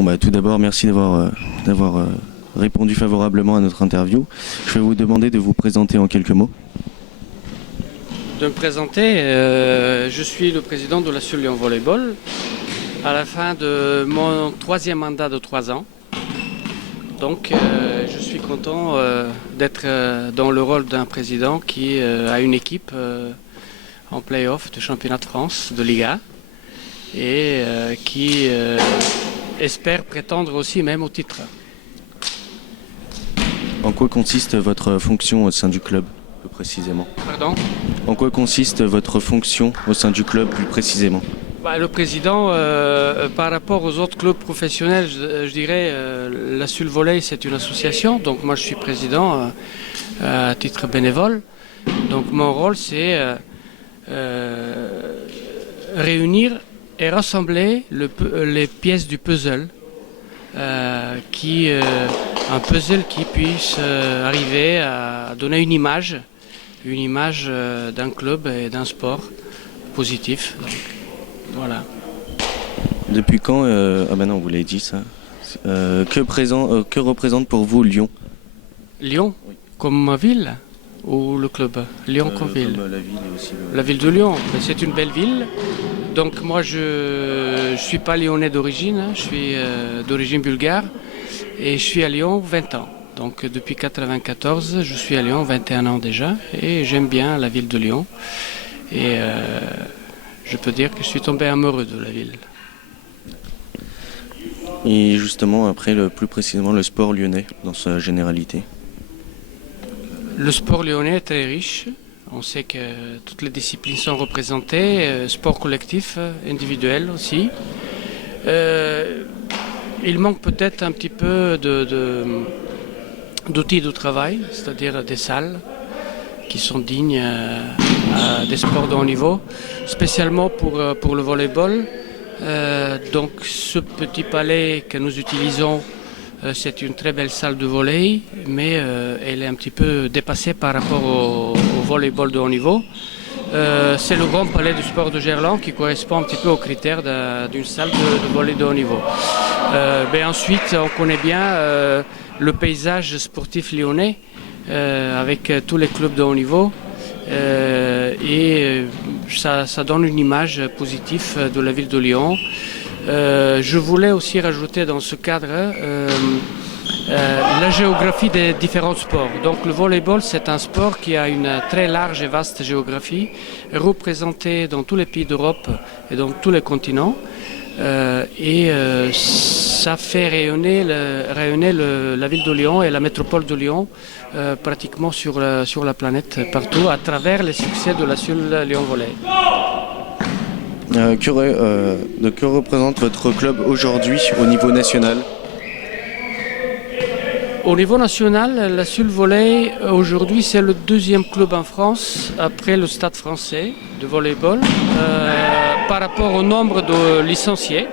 Bon, tout d'abord, merci d'avoir répondu favorablement à notre interview. Je vais vous demander de vous présenter en quelques mots. De me présenter, je suis le président de la SUL Lyon Volleyball à la fin de mon 3e mandat de 3 ans. Donc je suis content d'être dans le rôle d'un président qui a une équipe en play-off de championnat de France, de Liga, et qui espère prétendre aussi même au titre. En quoi consiste votre fonction au sein du club, plus précisément? Pardon? En quoi consiste votre fonction au sein du club, plus précisément? Le président, par rapport aux autres clubs professionnels, je dirais, la SUL Volley, c'est une association. Donc moi, je suis président à titre bénévole. Donc mon rôle, c'est réunir et rassembler les pièces du puzzle. Un puzzle qui puisse arriver à donner une image d'un club et d'un sport positif. Donc, voilà. Depuis quand, non, vous l'avez dit ça. Que représente pour vous Lyon? Lyon, oui. Comme ma ville ou le club? Lyon comme ville. Comme la ville et aussi la ville de Lyon, c'est une belle ville. Donc moi je suis pas lyonnais d'origine, je suis d'origine bulgare et je suis à Lyon 20 ans. Donc depuis 1994, je suis à Lyon 21 ans déjà et j'aime bien la ville de Lyon. Et je peux dire que je suis tombé amoureux de la ville. Et justement, après, plus précisément, le sport lyonnais, dans sa généralité? Le sport lyonnais est très riche. On sait que toutes les disciplines sont représentées, sport collectif, individuel aussi. Il manque peut-être un petit peu d'outils de travail, c'est-à-dire des salles qui sont dignes des sports de haut niveau, spécialement pour le volleyball. Donc ce petit palais que nous utilisons, c'est une très belle salle de volley, mais elle est un petit peu dépassée par rapport au volleyball de haut niveau. C'est le grand palais du sport de Gerland qui correspond un petit peu aux critères d'une salle de volley de haut niveau. Ensuite, on connaît bien le paysage sportif lyonnais avec tous les clubs de haut niveau. Ça donne une image positive de la ville de Lyon. Je voulais aussi rajouter dans ce cadre la géographie des différents sports. Donc le volleyball, c'est un sport qui a une très large et vaste géographie, représenté dans tous les pays d'Europe et dans tous les continents. Ça fait rayonner la ville de Lyon et la métropole de Lyon pratiquement sur la planète partout à travers les succès de la SUL Lyon Volley. Que représente votre club aujourd'hui au niveau national? Au niveau national, la SUL Volley aujourd'hui c'est le 2e club en France après le Stade français de volleyball par rapport au nombre de licenciés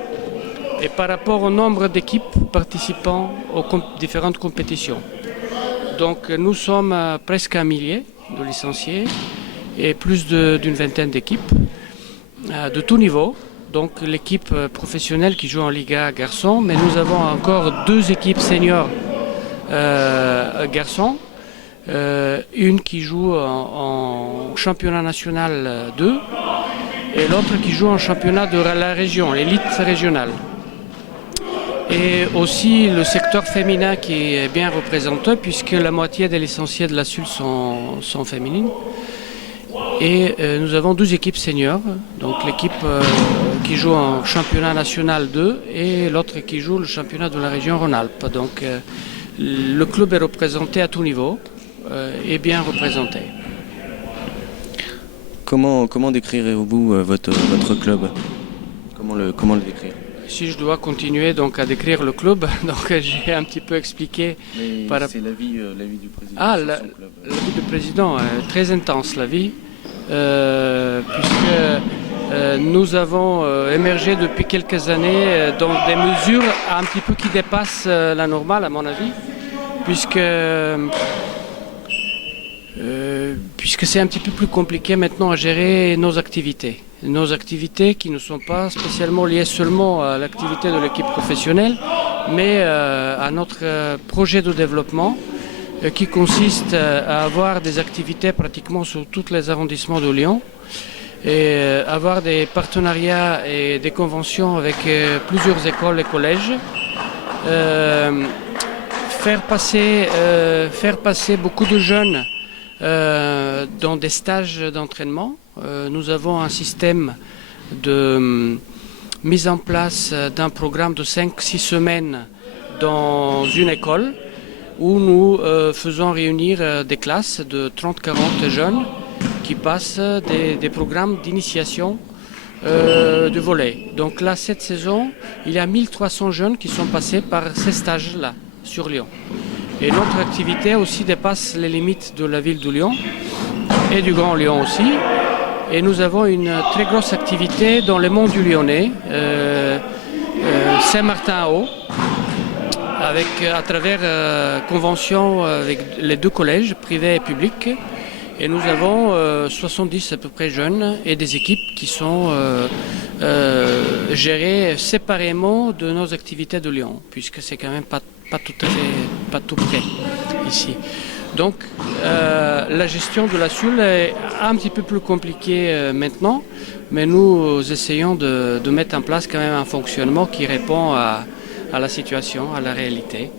et par rapport au nombre d'équipes participant aux différentes compétitions. Donc nous sommes presque 1 millier de licenciés et plus d'une vingtaine d'équipes de tout niveau. Donc l'équipe professionnelle qui joue en Liga garçons, mais nous avons encore 2 équipes seniors garçons, une qui joue en championnat national 2 et l'autre qui joue en championnat de la région, l'élite régionale. Et aussi le secteur féminin qui est bien représenté puisque la moitié des licenciés de la SUL sont féminines. Et nous avons 2 équipes seniors, donc l'équipe qui joue en championnat national 2 et l'autre qui joue le championnat de la région Rhône-Alpes. Donc le club est représenté à tout niveau et bien représenté. Comment décrirez-vous votre club? Comment le décrire? Si je dois continuer donc à décrire le club, donc j'ai un petit peu expliqué. Mais c'est l'avis du président. Ah, l'avis du président est très intense, l'avis, puisque nous avons émergé depuis quelques années dans des mesures un petit peu qui dépassent la normale à mon avis, puisque c'est un petit peu plus compliqué maintenant à gérer nos activités. Nos activités qui ne sont pas spécialement liées seulement à l'activité de l'équipe professionnelle, mais à notre projet de développement qui consiste à avoir des activités pratiquement sur tous les arrondissements de Lyon et avoir des partenariats et des conventions avec plusieurs écoles et collèges, faire passer beaucoup de jeunes dans des stages d'entraînement. Nous avons un système de mise en place d'un programme de 5-6 semaines dans une école où nous faisons réunir des classes de 30-40 jeunes qui passent des programmes d'initiation de volley. Donc là, cette saison, il y a 1300 jeunes qui sont passés par ces stages-là sur Lyon. Et notre activité aussi dépasse les limites de la ville de Lyon et du Grand Lyon aussi. Et nous avons une très grosse activité dans le monde du Lyonnais, Saint-Martin-en-Haut, à travers convention avec les 2 collèges, privés et publics. Et nous avons 70 à peu près jeunes et des équipes qui sont gérées séparément de nos activités de Lyon, puisque c'est quand même pas tout près ici. Donc la gestion de la SUL est un petit peu plus compliquée maintenant, mais nous essayons de mettre en place quand même un fonctionnement qui répond à la situation, à la réalité.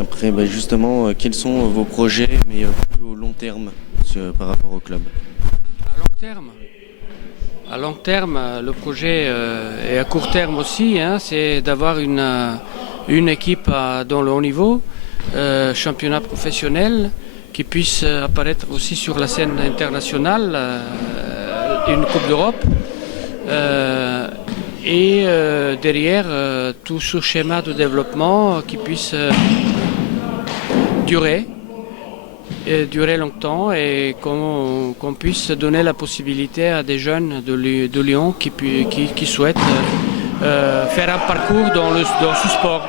Après, justement, quels sont vos projets, mais plus au long terme par rapport au club? À long terme, le projet et à court terme aussi, c'est d'avoir une équipe dans le haut niveau, championnat professionnel, qui puisse apparaître aussi sur la scène internationale, une Coupe d'Europe. Et derrière, tout ce schéma de développement qui puisse durer longtemps et qu'on puisse donner la possibilité à des jeunes de Lyon qui souhaitent faire un parcours dans ce sport.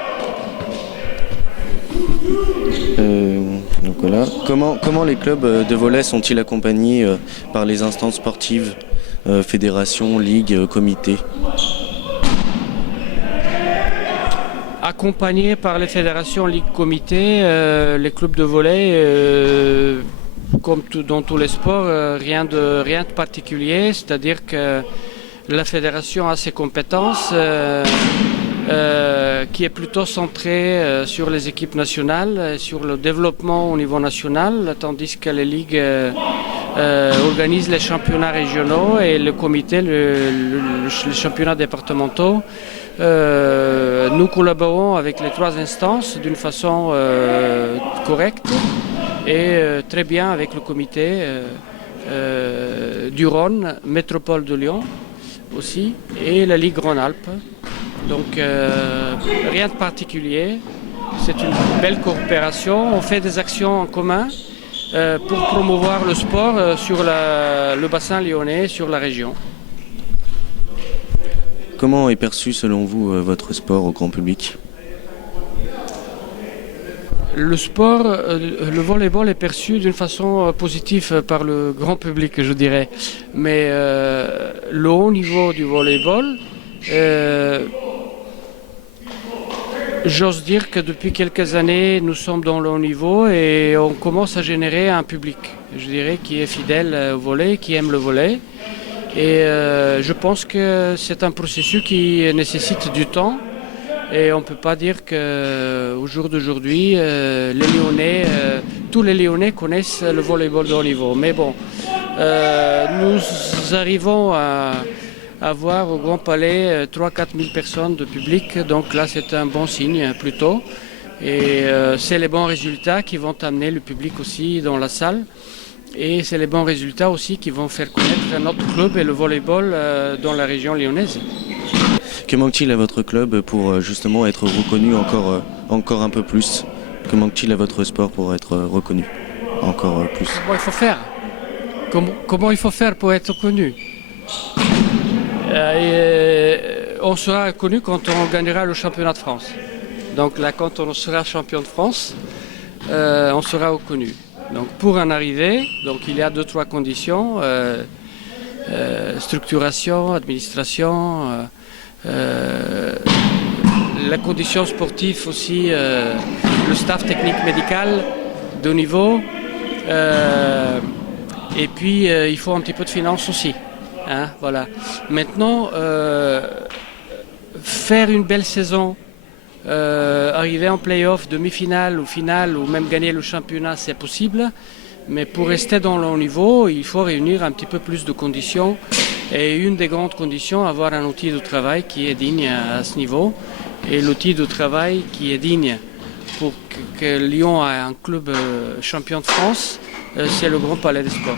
Donc voilà. Comment les clubs de volley sont-ils accompagnés par les instances sportives, fédérations, ligues, comités? Accompagnés par les fédérations, ligues, comités, les clubs de volley, comme dans tous les sports, rien de particulier, c'est-à-dire que la fédération a ses compétences qui est plutôt centrée sur les équipes nationales, sur le développement au niveau national, tandis que les ligues organisent les championnats régionaux et le comité, les championnats départementaux. Nous collaborons avec les 3 instances d'une façon correcte et très bien avec le comité du Rhône, Métropole de Lyon aussi, et la Ligue Rhône-Alpes. Donc rien de particulier, c'est une belle coopération, on fait des actions en commun pour promouvoir le sport sur le bassin lyonnais, sur la région. Comment est perçu selon vous votre sport au grand public? Le sport, le volleyball est perçu d'une façon positive par le grand public, je dirais. Mais le haut niveau du volleyball, j'ose dire que depuis quelques années, nous sommes dans le haut niveau et on commence à générer un public, je dirais, qui est fidèle au volley, qui aime le volley. Et je pense que c'est un processus qui nécessite du temps et on ne peut pas dire qu'au jour d'aujourd'hui, tous les Lyonnais connaissent le volleyball de haut niveau. Mais bon, nous arrivons à avoir au Grand Palais 3-4 000 personnes de public, donc là c'est un bon signe plutôt. Et c'est les bons résultats qui vont amener le public aussi dans la salle. Et c'est les bons résultats aussi qui vont faire connaître notre club et le volleyball dans la région lyonnaise. Que manque-t-il à votre club pour justement être reconnu encore un peu plus? Que manque-t-il à votre sport pour être reconnu encore plus? Comment il faut faire? Comment il faut faire pour être connu? On sera connu quand on gagnera le championnat de France. Donc là, quand on sera champion de France, on sera reconnu. Donc pour en arriver, il y a 2-3 conditions, structuration, administration, la condition sportive aussi, le staff technique médical de haut niveau. Et puis il faut un petit peu de finances aussi. Hein, voilà. Maintenant, faire une belle saison, arriver en play-off, demi-finale ou finale, ou même gagner le championnat, c'est possible. Mais pour rester dans le haut niveau, il faut réunir un petit peu plus de conditions. Et une des grandes conditions, avoir un outil de travail qui est digne à ce niveau. Et l'outil de travail qui est digne pour que Lyon ait un club champion de France, c'est le Grand Palais des Sports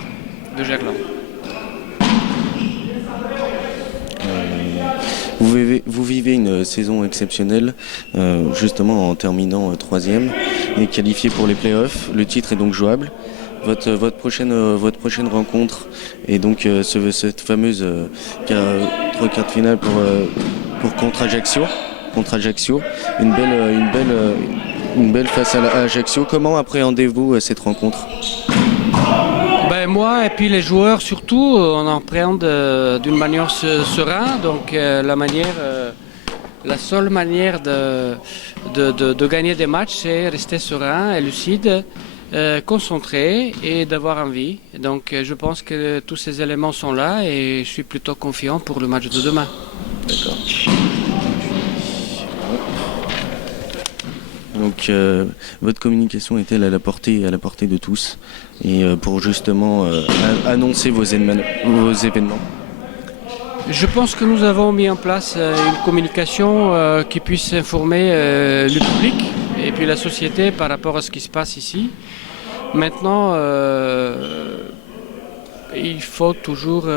de Gerland. Vous vivez une saison exceptionnelle, justement en terminant troisième et qualifié pour les playoffs. Le titre est donc jouable. Votre prochaine rencontre est donc cette fameuse quart de finale pour contre Ajaccio. Une belle face à Ajaccio. Comment appréhendez-vous cette rencontre? Moi et puis les joueurs surtout, on appréhende d'une manière sereine. Donc la seule manière de gagner des matchs, c'est rester serein et lucide, concentré et d'avoir envie. Donc je pense que tous ces éléments sont là et je suis plutôt confiant pour le match de demain. D'accord. Donc votre communication est-elle à la portée de tous et pour justement annoncer vos événements? Je pense que nous avons mis en place une communication qui puisse informer le public et puis la société par rapport à ce qui se passe ici. Maintenant, il faut toujours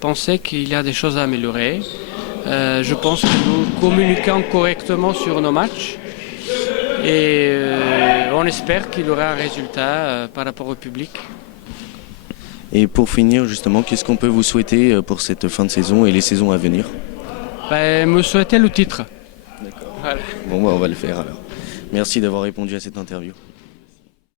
penser qu'il y a des choses à améliorer. Je pense que nous communiquons correctement sur nos matchs. Et on espère qu'il y aura un résultat par rapport au public. Et pour finir, justement, qu'est-ce qu'on peut vous souhaiter pour cette fin de saison et les saisons à venir? Me souhaiter le titre. D'accord. Voilà. Bon, on va le faire alors. Merci d'avoir répondu à cette interview.